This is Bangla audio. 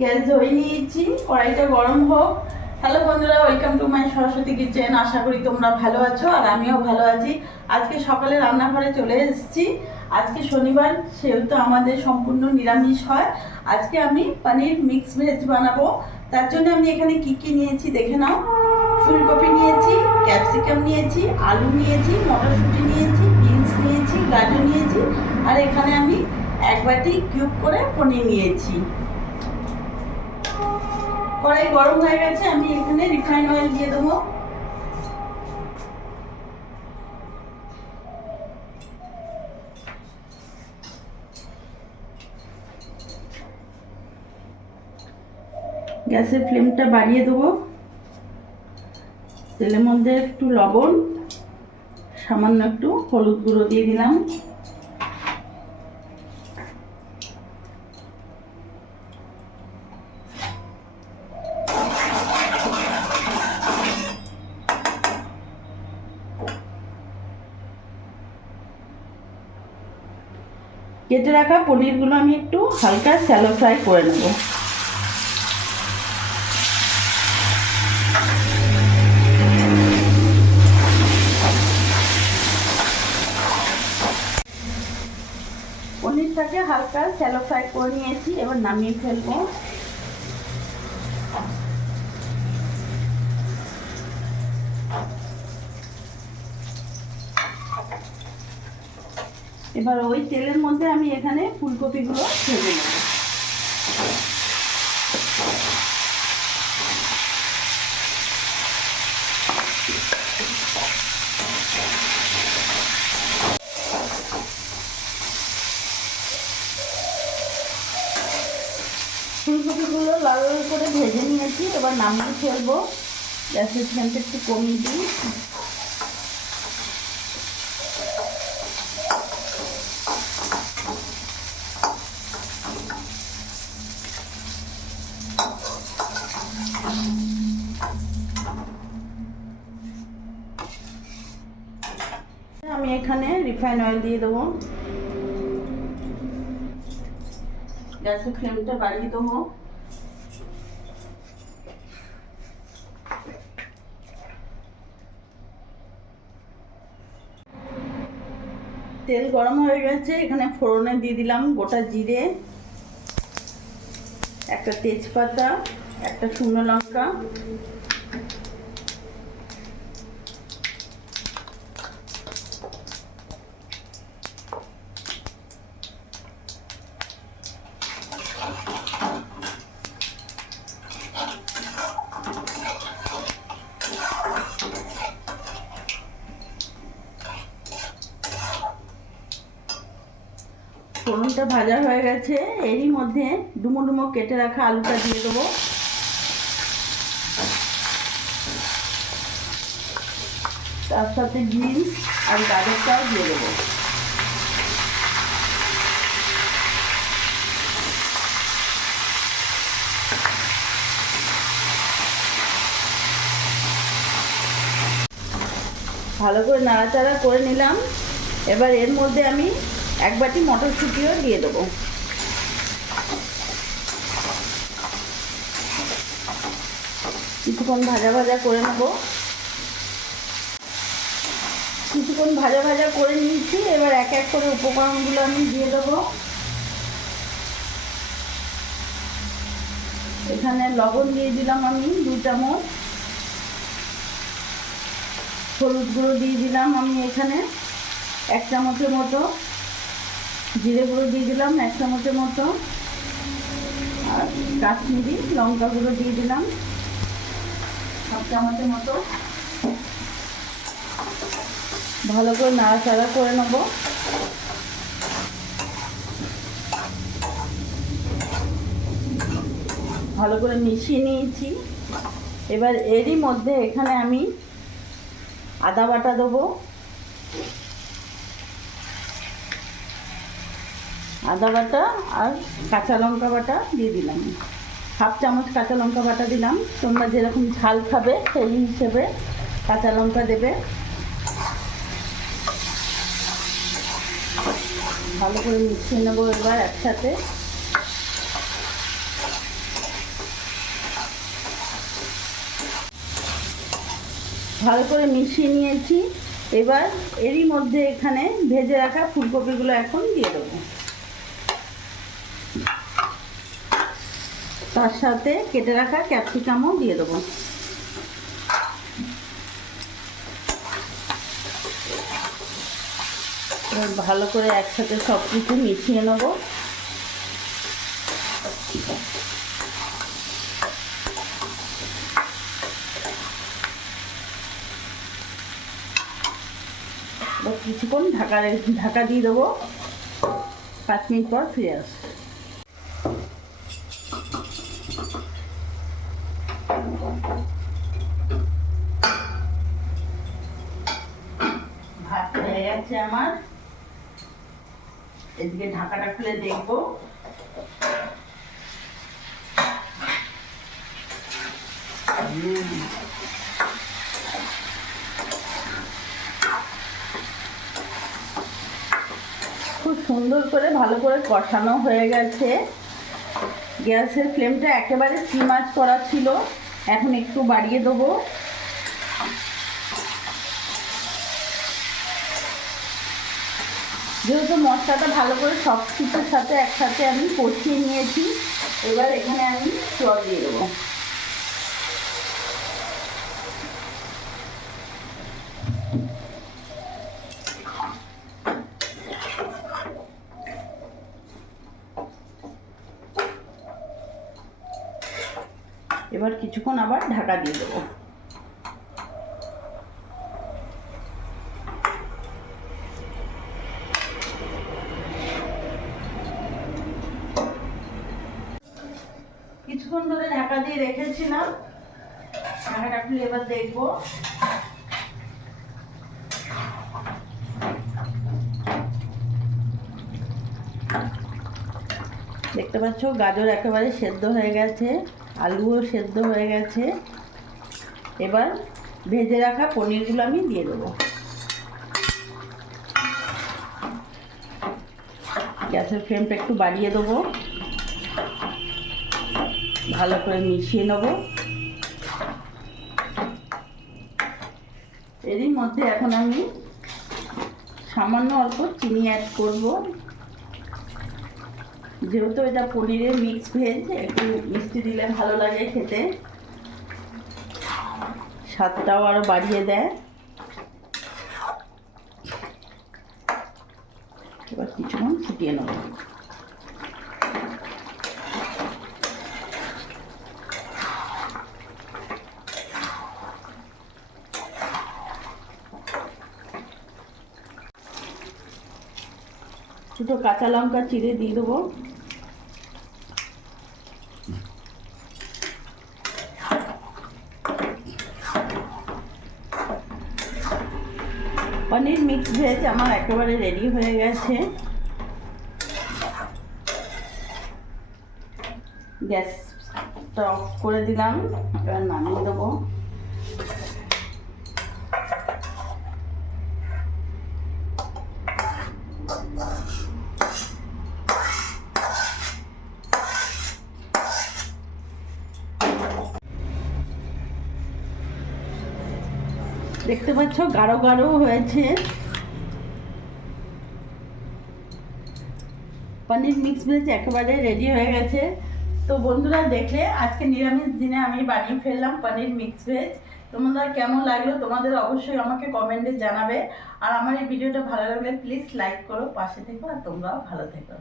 গ্যাস ধরে নিয়েছি, কড়াইটা গরম হোক। হ্যালো বন্ধুরা, welcome to my Saraswati kitchen. আশা করি তোমরা ভালো আছো আর আমিও ভালো আছি। আজকে সকালে রান্নাঘরে চলে এসেছি। আজকে শনিবার, সেহেতু আমাদের সম্পূর্ণ নিরামিষ হয়। আজকে আমি পনির মিক্স ভেজ বানাবো। তার জন্য আমি এখানে কি কি নিয়েছি দেখে নাও। ফুলকপি নিয়েছি, ক্যাপসিকাম নিয়েছি, আলু নিয়েছি, মটরশুঁটি নিয়েছি, বিনস নিয়েছি, গাজর নিয়েছি, আর এখানে আমি এক বাটি কিউব করে পনির নিয়েছি। কড়াই গরম হয়ে গেছে, আমি এখানে রিফাইন অয়েল দিয়ে দেবো। গ্যাসের ফ্লেমটা বাড়িয়ে দেবো। তেলের মধ্যে একটু লবণ, সামান্য একটু হলুদ গুঁড়ো দিয়ে দিলাম। কেটে রাখা পনিরগুলো আমি একটু হালকা শ্যালো ফ্রাই করে নেব। পনিরটাকে হালকা শ্যালো ফ্রাই করে নিয়েছি, এবার নামিয়ে ফেলবো। এবার ওই তেলের মধ্যে আমি এখানে ফুলকপিগুলো ভেজে নেব। ফুলকপিগুলো লাল লাল করে ভেজে নিয়েছি, এবার নামিয়ে ফেলবো। গ্যাসের ফ্লেমটা একটু কমিয়ে দিই। আমি এখানে রিফাইন অয়েল দিয়ে দেবো। গ্যাসের ফ্লেমটা বাড়িয়ে দেবো। তেল গরম হয়ে গেছে, এখানে ফোড়নে দিয়ে দিলাম গোটা জিরে, একটা তেজপাতা, একটা শুকনো লঙ্কা, ফোড়নটা ভাজা হয়ে গেছে, এরই মধ্যে ডুমো ডুমো কেটে রাখা আলুটা দিয়ে দেবো। তার সাথে বিনস আর গাজরটাও দিয়ে দেবো। ভালো করে নাড়াচাড়া করে নিলাম। এবার এর মধ্যে আমি এক বাটি মটরশুঁটিও দিয়ে দেবো। কিছুক্ষণ ভাজা ভাজা করে নেব। কিছুক্ষণ ভাজা ভাজা করে নিয়েছি, এবার এক এক করে উপকরণগুলো আমি দিয়ে দেবো। এখানে লবণ দিয়ে দিলাম আমি 2 চামচ, হলুদ গুঁড়ো দিয়ে দিলাম আমি এখানে 1 চামচের মতো, জিরে গুঁড়ো দিয়ে দিলাম 1 চামচের মতো, আর কাশ্মীরি লঙ্কা গুঁড়ো দিয়ে দিলাম 1 চামচের মতো। ভালো করে নাড়াচাড়া করে নেব। ভালো করে মিশিয়ে নিয়েছি। এবার এরই মধ্যে এখানে আমি আদা বাটা দেবো। আদা বাটা আর কাঁচা লঙ্কা বাটা দিয়ে দিলাম। 1/2 চামচ কাঁচা লঙ্কা বাটা দিলাম। তোমরা যেরকম ঝাল খাবে সেই হিসেবে কাঁচা লঙ্কা দেবে। ভালো করে মিশিয়ে নেবো এবার একসাথে। ভালো করে মিশিয়ে নিয়েছি। এবার এরই মধ্যে এখানে ভেজে রাখা ফুলকপিগুলো এখন দিয়ে দেবো। তার সাথে কেটে রাখা ক্যাপসিকামও দিয়ে দেবো। ভালো করে একসাথে সব কিছু মিশিয়ে নেব। কিছুক্ষণ ঢাকা দিয়ে দেবো। 5 মিনিট পর ফিরে আসবো। ভাত হয়ে গেছে আমার। এদিকে ঢাকাটা খুলে দেখবো। খুব সুন্দর করে ভালো করে কষানো হয়ে গেছে। গ্যাসের ফ্লেমটা একেবারে সিম আঁচ করা ছিল, এখন একটু বাড়িয়ে দেবো। যেহেতু মশলাটা ভালো করে সব কিছুর সাথে একসাথে আমি কষিয়ে নিয়েছি, এবার এখানে আমি জল দিয়ে দেবো। এবার কিছুক্ষণ আবার ঢাকা দিয়ে দেবো। কিছুক্ষণ ধরে ঢাকা দিয়ে রেখেছিলাম, ঢাকাটা খুলে এবার দেখবো। দেখতে পাচ্ছ গাজর একেবারে সেদ্ধ হয়ে গেছে, আলুও সেদ্ধ হয়ে গেছে। এবার ভেজে রাখা পনিরগুলো আমি দিয়ে দেবো। গ্যাসের ফ্লেমটা একটু বাড়িয়ে দেবো, ভালো করে মিশিয়ে নেব। এরই মধ্যে এখন আমি সামান্য অল্প চিনি অ্যাড করব। যেহেতু এটা পনিরের মিক্স ভেজ, একটু মিষ্টি দিলে ভালো লাগে খেতে, স্বাদটাও আরও বাড়িয়ে দেয়। এবার কিছুক্ষণ ফুটিয়ে নেব। দুটো কাঁচা লঙ্কা চিড়ে দিয়ে দেবো। পনির মিক্স ভেজ আমার একেবারে রেডি হয়ে গেছে। গ্যাসটা অফ করে দিলাম, এবার নামিয়ে দেবো। দেখতে পাচ্ছ গাঢ় গাঢ় হয়েছে। পনির মিক্স ভেজ একেবারে রেডি হয়ে গেছে। তো বন্ধুরা দেখলে আজকে নিরামিষ দিনে আমি বানিয়ে ফেললাম পনির মিক্স ভেজ। তোমাদের কেমন লাগলো তোমাদের অবশ্যই আমাকে কমেন্টে জানাবে। আর আমার এই ভিডিওটা ভালো লাগলে প্লিজ লাইক করো, পাশে থেকো, আর তোমরাও ভালো থেকো।